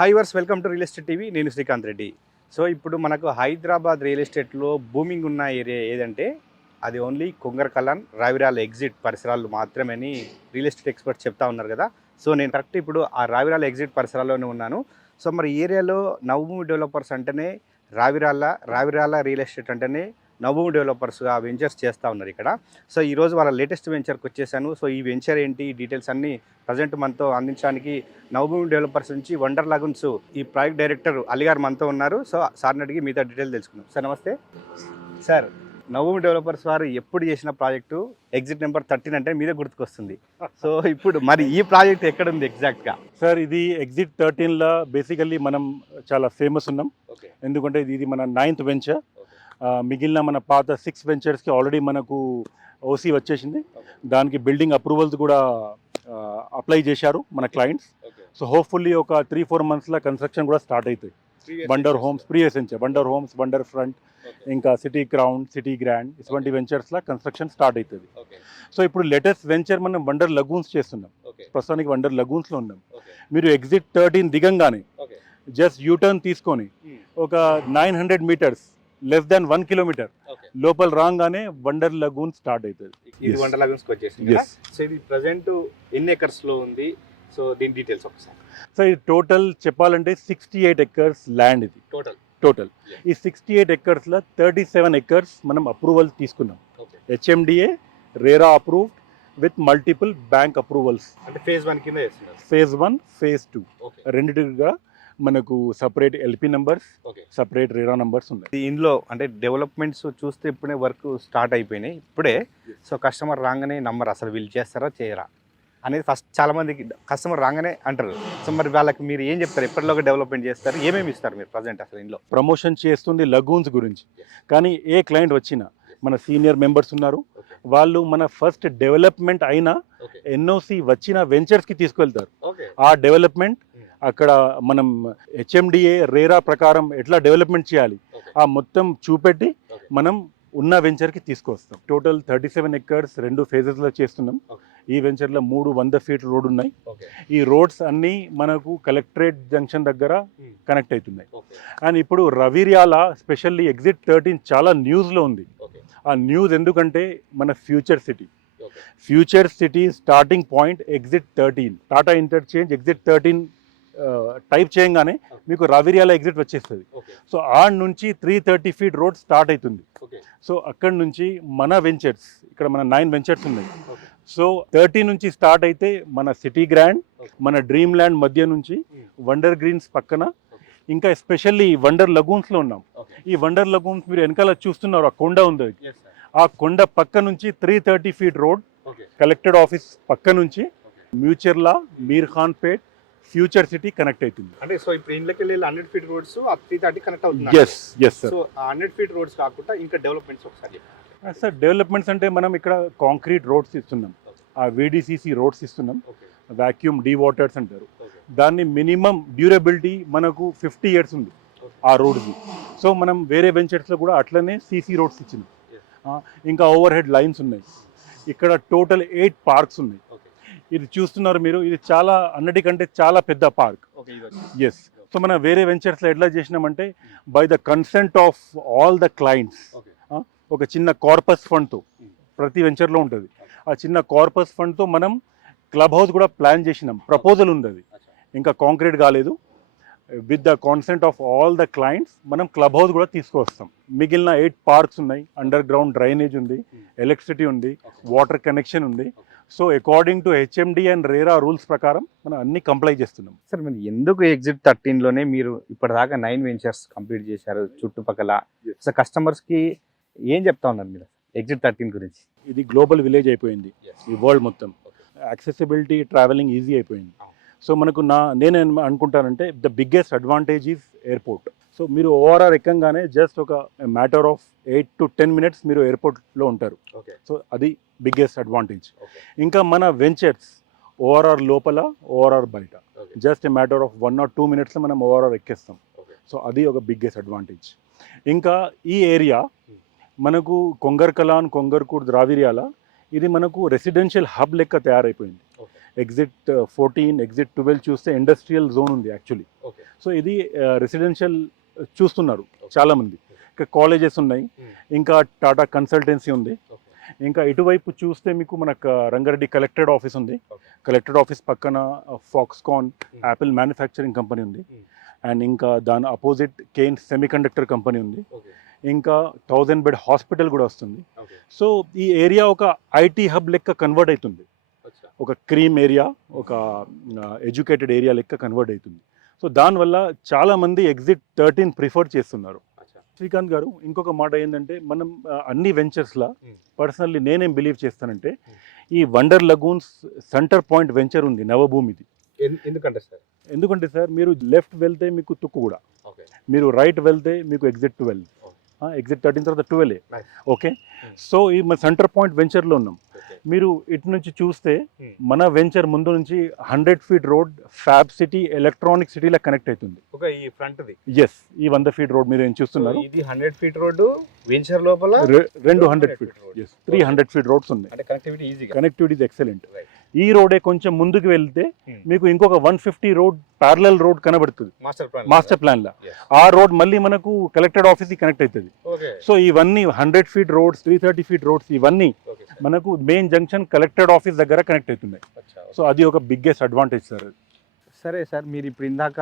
Hi viewers, welcome to real estate TV. నేను Srikanth Reddy. So ఇప్పుడు మనకు హైదరాబాద్ రియల్ ఎస్టేట్లో బూమింగ్ ఉన్న ఏరియా ఏదంటే అది ఓన్లీ కొంగరకలాన్, రావిరాల ఎగ్జిట్ పరిసరాలు మాత్రమే అని రియల్ ఎస్టేట్ ఎక్స్పర్ట్స్ చెప్తా ఉన్నారు కదా. సో నేను కరెక్ట్ ఇప్పుడు ఆ రావిరాల ఎగ్జిట్ పరిసరాల్లోనే ఉన్నాను. సో మరి ఏరియాలో నవభూమి డెవలపర్స్ అంటేనే రావిరాల రియల్ ఎస్టేట్ అంటేనే నవభూమి డెవలపర్స్గా వెంచర్స్ చేస్తూ ఉన్నారు ఇక్కడ. సో ఈరోజు వాళ్ళ లేటెస్ట్ వెంచర్కి వచ్చేసాను. సో ఈ వెంచర్ ఏంటి, డీటెయిల్స్ అన్నీ ప్రజెంట్ మనతో అందించడానికి నవభూమి డెవలపర్స్ నుంచి వండర్ లాగున్స్ ఈ ప్రాజెక్ట్ డైరెక్టర్ అలీ గారు మనతో ఉన్నారు. సో సార్ని అడిగి మిగతా డీటెయిల్ తెలుసుకుందాం. సార్ నమస్తే. సార్, నవభూమి డెవలపర్స్ వారు ఎప్పుడు చేసిన ప్రాజెక్టు ఎగ్జిట్ నెంబర్ 13 అంటే మీదే గుర్తుకొస్తుంది. సో ఇప్పుడు మరి ఈ ప్రాజెక్ట్ ఎక్కడ ఉంది ఎగ్జాక్ట్గా? సార్, ఇది ఎగ్జిట్ 13లో బేసికల్లీ మనం చాలా ఫేమస్ ఉన్నాం. ఎందుకంటే ఇది మన 9th వెంచర్. మిగిలిన మన పాత 6 వెంచర్స్కి ఆల్రెడీ మనకు ఓసీ వచ్చేసింది. దానికి బిల్డింగ్ అప్రూవల్స్ కూడా అప్లై చేశారు మన క్లయింట్స్. సో హోప్ఫుల్లీ ఒక 3-4 మంత్స్లో కన్స్ట్రక్షన్ కూడా స్టార్ట్ అవుతాయి. Wonder homes, previous venture wonder homes, wonder front, ఇంకా సిటీ క్రౌన్, సిటీ గ్రాండ్, ఇటువంటి వెంచర్స్లో కన్స్ట్రక్షన్ స్టార్ట్ అవుతుంది. సో ఇప్పుడు లేటెస్ట్ వెంచర్ మనం వండర్ లగూన్స్ చేస్తున్నాం. ప్రస్తుతానికి వండర్ లగూన్స్లో ఉన్నాం. మీరు ఎగ్జిట్ 13 దిగంగానే జస్ట్ యూటర్న్ తీసుకొని ఒక 900 మీటర్స్, లెస్ దాన్ 1 కిలోమీటర్ లోపల రాగానే వండర్ లగూన్ స్టార్ట్ అవుతుంది. ఇది వండర్ లాగున్స్కి వచ్చేసింది. సో ఇది ప్రజెంట్ ఎన్ని ఎకర్స్లో ఉంది? సో దీని డీటెయిల్స్ ఒకసారి. సో ఇది టోటల్ చెప్పాలంటే 68 ఎకర్స్ ల్యాండ్. ఇది టోటల్ ఈ 68 ఎకర్స్లో 37 ఎకర్స్ మనం అప్రూవల్ తీసుకున్నాం. HMDA RERA approved with multiple bank approvals. అంటే ఫేజ్ 1 కింద చేస్తున్నారు. ఫేజ్ 1, ఫేజ్ 2 రెండింటిగా మనకు separate LP numbers, separate RERA numbers ఉన్నాయి. ఇందులో అంటే డెవలప్మెంట్స్ చూస్తే ఇప్పుడే వర్క్ స్టార్ట్ అయిపోయినాయి ఇప్పుడే. సో కస్టమర్ రాగానే నంబర్ అసలు వీళ్ళు చేస్తారా చేయరా అనేది ఫస్ట్ చాలామందికి కస్టమర్ రాగానే అంటారు. సో మరి వాళ్ళకి మీరు ఏం చెప్తారు? ఎప్పటిలోగా డెవలప్మెంట్ చేస్తారు, ఏమేమి ఇస్తారు మీరు ప్రజెంట్? అసలు ఇందులో ప్రమోషన్ చేస్తుంది లగూన్స్ గురించి. కానీ ఏ క్లయింట్ వచ్చినా మన సీనియర్ మెంబర్స్ ఉన్నారు, వాళ్ళు మన ఫస్ట్ డెవలప్మెంట్ అయినా ఎన్ఓసి వచ్చిన వెంచర్స్కి తీసుకెళ్తారు. ఆ డెవలప్మెంట్ అక్కడ మనం హెచ్ఎండిఏ రేరా ప్రకారం ఎట్లా డెవలప్మెంట్ చేయాలి ఆ మొత్తం చూపెట్టి మనం ఉన్న వెంచర్కి తీసుకొస్తాం. టోటల్ 37 ఎకర్స్ 2 ఫేజెస్లో చేస్తున్నాం. ఈ వెంచర్లో 300 ఫీట్ రోడ్ ఉన్నాయి. ఈ రోడ్స్ అన్నీ మనకు కలెక్టరేట్ జంక్షన్ దగ్గర కనెక్ట్ అవుతున్నాయి. అండ్ ఇప్పుడు రవిర్యాల స్పెషల్లీ ఎగ్జిట్ 13 చాలా న్యూస్లో ఉంది. ఆ న్యూస్ ఎందుకంటే మన future city starting point exit 13. Tata interchange exit 13 type చేయగానే మీకు రవిర్యాల ఎగ్జిట్ వచ్చేస్తుంది. సో ఆ నుంచి 330 ఫీట్ రోడ్ స్టార్ట్ అవుతుంది. సో అక్కడి నుంచి మన వెంచర్స్, ఇక్కడ మన 9 వెంచర్స్ ఉన్నాయి. సో 30 నుంచి స్టార్ట్ అయితే మన సిటీ గ్రాండ్, మన డ్రీమ్ ల్యాండ్ మధ్య నుంచి వండర్ గ్రీన్స్ పక్కన, ఇంకా ఎస్పెషల్లీ వండర్ లగూన్స్లో ఉన్నాం. ఈ వండర్ లగూన్స్ మీరు వెనకాల చూస్తున్నారు, ఆ కొండ ఉంది. ఆ కొండ పక్క నుంచి 330 ఫీట్ రోడ్ కలెక్టెడ్ ఆఫీస్ పక్క నుంచి మ్యూచర్లా, మీర్ ఖాన్ పేట్, ఫ్యూచర్ సిటీ కనెక్ట్ అవుతుంది. అంటే సో ఇప్పుడు ఇంట్లోకి వెళ్ళి 100 ఫీట్ రోడ్స్ 330 కనెక్ట్ అవుతుంది. yes sir. So 100 feet roads కాకుండా ఇంకా డెవలప్మెంట్స్ ఒకసారి సార్. డెవలప్మెంట్స్ అంటే మనం ఇక్కడ కాంక్రీట్ రోడ్స్ ఇస్తున్నాం, ఆ VDCC రోడ్స్ ఇస్తున్నాం, వాక్యూమ్ డీ వాటర్స్ అంటారు. దాన్ని మినిమం డ్యూరబిలిటీ మనకు 50 years ఉంది ఆ రోడ్స్. సో మనం వేరే వెంచర్స్లో కూడా అట్లనే CC రోడ్స్ ఇచ్చినాం. ఇంకా ఓవర్ హెడ్ లైన్స్ ఉన్నాయి. ఇక్కడ టోటల్ 8 పార్క్స్ ఉన్నాయి. ఇది చూస్తున్నారు మీరు, ఇది చాలా అన్నిటికంటే చాలా పెద్ద పార్క్. ఎస్. సో మనం వేరే వెంచర్స్లో ఎట్లా చేసినామంటే by the consent of all the clients ఒక చిన్న కార్పస్ ఫండ్తో ప్రతి వెంచర్లో ఉంటుంది. ఆ చిన్న కార్పస్ ఫండ్తో మనం క్లబ్ హౌస్ కూడా ప్లాన్ చేసినాం. ప్రపోజల్ ఉంది, అది ఇంకా కాంక్రీట్ కాలేదు. With the consent of all the clients మనం క్లబ్ హౌస్ కూడా తీసుకొస్తాం. మిగిలిన 8 పార్క్స్ ఉన్నాయి. అండర్ గ్రౌండ్ డ్రైనేజ్ ఉంది, ఎలక్ట్రిసిటీ ఉంది, వాటర్ కనెక్షన్ ఉంది. So according to HMD and RERA rules ప్రకారం మనం అన్ని కంప్లై చేస్తున్నాం. సార్ మీరు ఎందుకు ఎగ్జిట్ 13లోనే మీరు ఇప్పటిదాకా 9 వెంచర్స్ కంప్లీట్ చేశారు చుట్టుపక్కల? సో కస్టమర్స్కి ఏం చెప్తా ఉన్నారు మీరు ఎగ్జిట్ 13 గురించి? ఇది గ్లోబల్ విలేజ్ అయిపోయింది, ఈ వరల్డ్ మొత్తం. యాక్సెసిబిలిటీ, ట్రావెలింగ్ ఈజీ అయిపోయింది. సో మనకు నేను అనుకుంటానంటే the biggest advantage is airport. So మీరు ఓఆర్ఆర్ ఎక్కంగానే జస్ట్ ఒక మ్యాటర్ ఆఫ్ 8 to 10 minutes మీరు ఎయిర్పోర్ట్లో ఉంటారు. సో అది బిగ్గెస్ట్ అడ్వాంటేజ్. ఇంకా మన వెంచర్స్ ఓఆర్ఆర్ లోపల, ఓఆర్ఆర్ బయట. Just a matter of 1 or 2 minutes మనం ఓఆర్ఆర్ ఎక్కేస్తాం. సో అది ఒక బిగ్గెస్ట్ అడ్వాంటేజ్. ఇంకా ఈ ఏరియా మనకు కొంగర్కలాన్, కొంగర్కూడ్, రావిర్యాల ఇది మనకు రెసిడెన్షియల్ హబ్ లెక్క తయారైపోయింది. ఎగ్జిట్ 14, ఎగ్జిట్ 12 చూస్తే ఇండస్ట్రియల్ జోన్ ఉంది యాక్చువల్లీ. సో ఇది రెసిడెన్షియల్ చూస్తున్నారు చాలామంది. ఇంకా కాలేజెస్ ఉన్నాయి, ఇంకా టాటా కన్సల్టెన్సీ ఉంది. ఇంకా ఇటువైపు చూస్తే మీకు మనకు రంగారెడ్డి కలెక్టరేట్ ఆఫీస్ ఉంది. కలెక్టరేట్ ఆఫీస్ పక్కన ఫాక్స్కాన్ యాపిల్ మ్యానుఫ్యాక్చరింగ్ కంపెనీ ఉంది. అండ్ ఇంకా దాని అపోజిట్ కేన్ సెమీకండక్టర్ కంపెనీ ఉంది. ఇంకా 1000 బెడ్ హాస్పిటల్ కూడా వస్తుంది. సో ఈ ఏరియా ఒక ఐటీ హబ్ లెక్క కన్వర్ట్ అవుతుంది. ఒక క్రీమ్ ఏరియా, ఒక ఎడ్యుకేటెడ్ ఏరియా లెక్క కన్వర్ట్ అవుతుంది. సో దానివల్ల చాలామంది ఎగ్జిట్ 13 ప్రిఫర్ చేస్తున్నారు. శ్రీకాంత్ గారు, ఇంకొక మాట ఏంటంటే మనం అన్ని వెంచర్స్లో పర్సనల్లీ నేనేం బిలీవ్ చేస్తానంటే ఈ wonder lagoons centre point venture ఉంది నవభూమిది. ఎందుకంటే సార్ మీరు లెఫ్ట్ వెళ్తే మీకు తుక్కుగూడ, మీరు రైట్ వెళ్తే మీకు ఎగ్జిట్ 12, ఎగ్జిట్ 13 తర్వాత 12. ఓకే, సో ఈ మన సెంటర్ పాయింట్ వెంచర్లో ఉన్నాం. మీరు ఇటు నుంచి చూస్తే మన వెంచర్ ముందు నుంచి 100 feet road fab city, electronic సిటీలా కనెక్ట్ అవుతుంది. ఈ ఫ్రంట్ ఎస్, ఈ 100 feet రోడ్ మీరు ఏం చూస్తున్నారు. ఇది 100 feet రోడ్ వెంచర్ లోపల 200 feet. ఎస్, 300 feet రోడ్స్ ఉన్నాయి. అంటే కనెక్టివిటీ ఈజీగా, కనెక్టివిటీ ఇస్ ఎక్సలెంట్. ఈ రోడే కొంచెం ముందుకు వెళ్తే మీకు ఇంకొక 150 రోడ్ ప్యారలల్ రోడ్ కనబడుతుంది మాస్టర్ ప్లాన్ లా. ఆ రోడ్ మళ్ళీ మనకు కలెక్టరేట్ ఆఫీస్ కి కనెక్ట్ అవుతుంది. సో ఇవన్నీ 100 feet రోడ్స్, 330 feet రోడ్స్, ఇవన్నీ మనకు మెయిన్ జంక్షన్ కలెక్టరేట్ ఆఫీస్ దగ్గర కనెక్ట్ అవుతున్నాయి. సో అది ఒక బిగ్గెస్ట్ అడ్వాంటేజ్ సార్. సరే సార్, మీరు ఇప్పుడు ఇందాక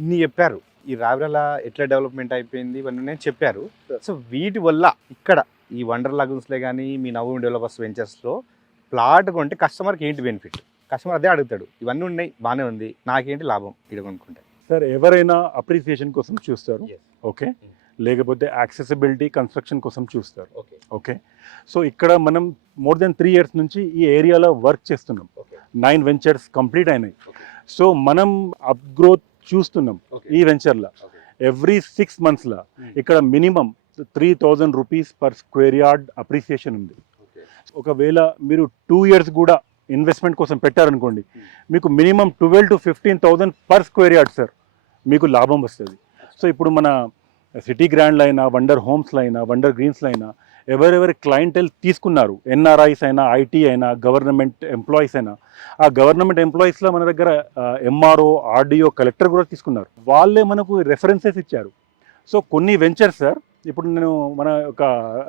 ఇన్ని చెప్పారు, ఈ రావిరాల ఎట్లా డెవలప్మెంట్ అయిపోయింది ఇవన్నీ చెప్పారు. సో వీటి వల్ల ఇక్కడ ఈ వండర్ లగూన్స్లే కానీ మీ నవభూమి డెవలపర్స్ వెంచర్స్లో ప్లాట్ కొంటే కస్టమర్కి ఏంటి బెనిఫిట్? కస్టమర్ అదే అడుగుతాడు, ఇవన్నీ ఉన్నాయి బాగానే ఉంది, నాకేంటి లాభం ఇక్కడ కొనుక్కుంటే? సార్ ఎవరైనా అప్రిసియేషన్ కోసం చూస్తారు, ఓకే, లేకపోతే యాక్సెసిబిలిటీ కన్స్ట్రక్షన్ కోసం చూస్తారు. ఓకే, సో ఇక్కడ మనం మోర్ దెన్ 3 years నుంచి ఈ ఏరియాలో వర్క్ చేస్తున్నాం. 9 వెంచర్స్ కంప్లీట్ అయినాయి. సో మనం అప్ గ్రోత్ చూస్తున్నాం ఈ వెంచర్లో. ఎవ్రీ 6 monthsలో ఇక్కడ minimum 3000 rupees per square yard appreciation ఉంది. ఒకవేళ మీరు 2 years కూడా ఇన్వెస్ట్మెంట్ కోసం పెట్టారనుకోండి, మీకు minimum 12,000 to 15,000 per square yard sir మీకు లాభం వస్తుంది. సో ఇప్పుడు మన సిటీ గ్రాండ్లో అయినా, వండర్ హోమ్స్లో అయినా, వండర్ గ్రీన్స్లో అయినా ఎవరెవరి క్లయింటెల్ తీసుకున్నారు, ఎన్ఆర్ఐస్ అయినా, ఐటీ అయినా, గవర్నమెంట్ ఎంప్లాయీస్ అయినా, ఆ గవర్నమెంట్ ఎంప్లాయీస్లో మన దగ్గర ఎంఆర్ఓ, ఆర్డీఓ, కలెక్టర్ కూడా తీసుకున్నారు. వాళ్ళే మనకు రెఫరెన్సెస్ ఇచ్చారు. సో కొన్ని వెంచర్స్ సార్, ఇప్పుడు నేను మన ఒక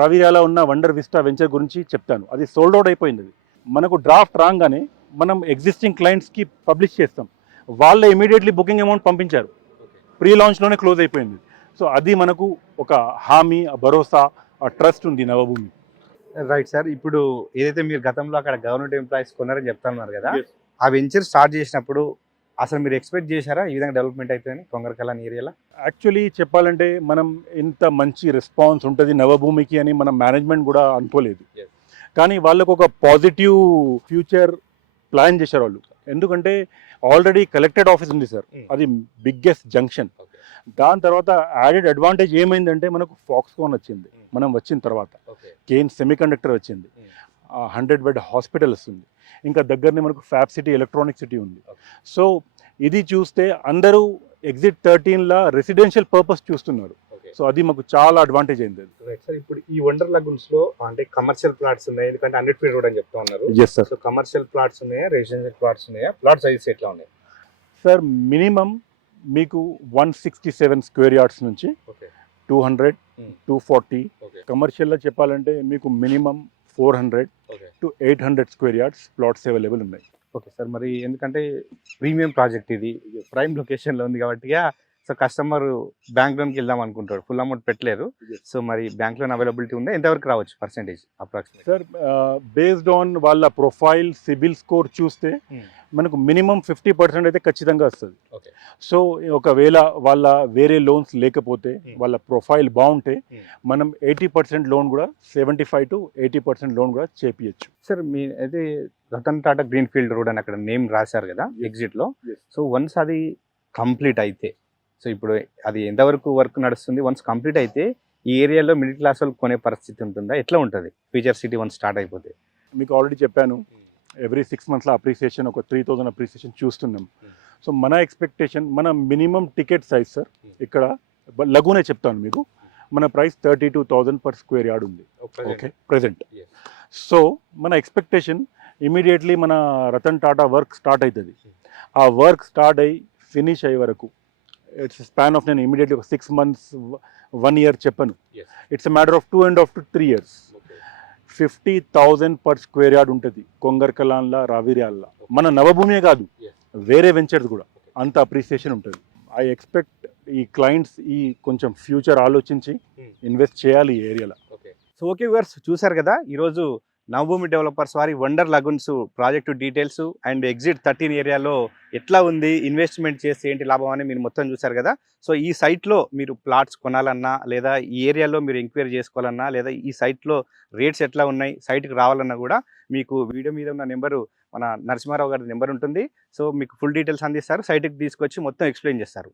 రావిర్యాల ఉన్న వండర్ విస్టా వెంచర్ గురించి చెప్తాను. అది సోల్డ్ అవుట్ అయిపోయింది. అది మనకు డ్రాఫ్ట్ రాగానే మనం ఎగ్జిస్టింగ్ క్లయింట్స్కి పబ్లిష్ చేస్తాం. వాళ్ళే ఇమీడియట్లీ బుకింగ్ అమౌంట్ పంపించారు. ప్రీ లాంచ్లోనే క్లోజ్ అయిపోయింది. సో అది మనకు ఒక హామీ, భరోసా, ట్రస్ట్ ఉంది నవభూమి. రైట్ సార్, ఇప్పుడు ఏదైతే మీరు గతంలో అక్కడ గవర్నమెంట్ ఎంప్లాయీస్ కొన్నారని చెప్తున్నారు కదా, ఆ వెంచర్ స్టార్ట్ చేసినప్పుడు అసలు మీరు ఎక్స్పెక్ట్ చేశారా ఈ విధంగా డెవలప్మెంట్ అవుతుందని కొంగర్కలాన్ ఏరియాలో? యాక్చువల్లీ చెప్పాలంటే మనం ఇంత మంచి రెస్పాన్స్ ఉంటుంది నవభూమికి అని మనం మేనేజ్మెంట్ కూడా అనుకోలేదు. కానీ వాళ్ళకు ఒక పాజిటివ్ ఫ్యూచర్ ప్లాన్ చేశారు వాళ్ళు. ఎందుకంటే ఆల్రెడీ కలెక్టరేట్ ఆఫీస్ ఉంది సార్, అది బిగ్గెస్ట్ జంక్షన్. దాని తర్వాత యాడెడ్ అడ్వాంటేజ్ ఏమైందంటే మనకు ఫాక్స్కాన్ వచ్చింది మనం వచ్చిన తర్వాత, కేన్ సెమీకండక్టర్ వచ్చింది, 100 bed హాస్పిటల్ వస్తుంది, ఇంకా దగ్గరనే మనకు ఫ్యాబ్ సిటీ, ఎలక్ట్రానిక్ సిటీ ఉంది. సో ఇది చూస్తే అందరూ ఎగ్జిట్ 13లా రెసిడెన్షియల్ పర్పస్ చూస్తున్నారు. సో అది మాకు చాలా అడ్వాంటేజ్ అయింది. సార్ ఇప్పుడు ఈ వండర్ లగూన్స్ లో అంటే కమర్షియల్ ప్లాట్స్ ఉన్నాయి, ఎందుకంటే 100 feet రోడ్ అని చెప్తా ఉన్నారు. Yes sir. So commercial plots ఉన్నాయా, రెసిడెన్షియల్ ప్లాట్స్ ఉన్నాయా, ప్లాట్ సైజెస్ ఎట్లా ఉన్నాయి? సార్ మినిమం మీకు 167 square yards నుంచి 200, 240. కమర్షియల్లో చెప్పాలంటే మీకు minimum 400 to 800 square yards plots available ఉన్నాయి. ఓకే సార్, మరి ఎందుకంటే ప్రీమియం ప్రాజెక్ట్ ఇది, ప్రైమ్ లొకేషన్లో ఉంది కాబట్టి సో కస్టమర్ బ్యాంక్ లోన్కి వెళ్దాం అనుకుంటాడు, ఫుల్ అమౌంట్ పెట్టలేరు. సో మరి బ్యాంక్ లోన్ అవైలబిలిటీ ఉందా? ఎంతవరకు రావచ్చు percentage approximate? Sir based on వాళ్ళ ప్రొఫైల్, సిబిల్ స్కోర్ చూస్తే మనకు మినిమం 50% అయితే ఖచ్చితంగా వస్తుంది. సో ఒకవేళ వాళ్ళ వేరే లోన్స్ లేకపోతే, వాళ్ళ ప్రొఫైల్ బాగుంటే మనం 80% లోన్ కూడా, 75 to 80% లోన్ కూడా చేపియచ్చు. సార్ మీ అయితే Ratan Tata green field road అని అక్కడ నేమ్ రాశారు కదా ఎగ్జిట్ లో. సో వన్స్ అది కంప్లీట్ అయితే, సో ఇప్పుడు అది ఎంతవరకు వర్క్ నడుస్తుంది? వన్స్ కంప్లీట్ అయితే ఈ ఏరియాలో మిడిల్ క్లాస్ వాళ్ళు కొనే పరిస్థితి ఉంటుందా? ఎట్లా ఉంటుంది ఫ్యూచర్ సిటీ వన్స్ స్టార్ట్ అయిపోతే? మీకు ఆల్రెడీ చెప్పాను, ఎవ్రీ 6 మంత్స్లో అప్రిసియేషన్ ఒక 3000 అప్రిసియేషన్ చూస్తున్నాం. సో మన ఎక్స్పెక్టేషన్, మన మినిమం టికెట్ సైజ్ సార్ ఇక్కడ లగూనే చెప్తాను మీకు, మన ప్రైస్ 32,000 పర్ స్క్వేర్ యార్డ్ ఉంది. Okay, present. సో మన ఎక్స్పెక్టేషన్ ఇమీడియట్లీ మన రతన్ టాటా వర్క్ స్టార్ట్ అవుతుంది. ఆ వర్క్ స్టార్ట్ అయ్యి ఫినిష్ అయ్యే వరకు ఇట్స్ స్పాన్ ఆఫ్, నేను ఇమీడియట్లీ ఒక 6 months 1 year చెప్పను. It's matter of 2.5 to 3 years. 50,000 per square yard ఉంటుంది కొంగర్కలాన్లా, రావిర్యాల్లా. మన నవభూమే కాదు, వేరే వెంచర్స్ కూడా అంత అప్రిసియేషన్ ఉంటుంది. ఐ ఎక్స్పెక్ట్ ఈ క్లయింట్స్ ఈ కొంచెం ఫ్యూచర్ ఆలోచించి ఇన్వెస్ట్ చేయాలి ఈ ఏరియాలో. సో ఓకే వ్యూవర్స్, చూశారు కదా ఈరోజు నవభూమి డెవలపర్స్ వారి wonder lagoons project details and exit 13 ఏరియాలో ఎట్లా ఉంది, ఇన్వెస్ట్మెంట్ చేస్తే ఏంటి లాభం అని మీరు మొత్తం చూశారు కదా. సో ఈ సైట్లో మీరు ప్లాట్స్ కొనాలన్నా, లేదా ఈ ఏరియాలో మీరు ఎంక్వైరీ చేసుకోవాలన్నా, లేదా ఈ సైట్లో రేట్స్ ఎట్లా ఉన్నాయి, సైట్కి రావాలన్నా కూడా మీకు వీడియో మీద ఉన్న నెంబరు మన నరసింహారావు గారి నెంబర్ ఉంటుంది. సో మీకు ఫుల్ డీటెయిల్స్ అందిస్తారు, సైట్కి తీసుకొచ్చి మొత్తం ఎక్స్ప్లెయిన్ చేస్తారు.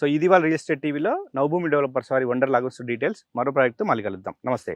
సో ఇది వాళ్ళ రియల్ ఎస్టేట్ టీవీలో నవభూమి డెవలపర్స్ వారి వండర్ లగూన్స్ డీటెయిల్స్. మరో ప్రాజెక్ట్తో మళ్ళీ కలుద్దాం. నమస్తే.